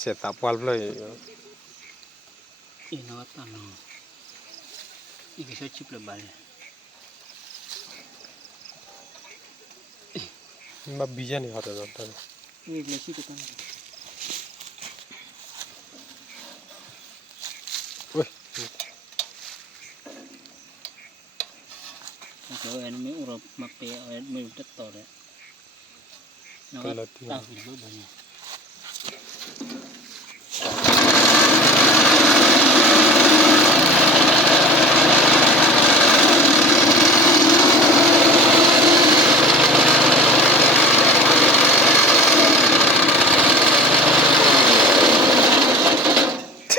setup valve lah ya. Ini apa no? Iki saya cip lebal. Mbak harus nonton. Ini masih kita. Wah. Kalau ini mau urap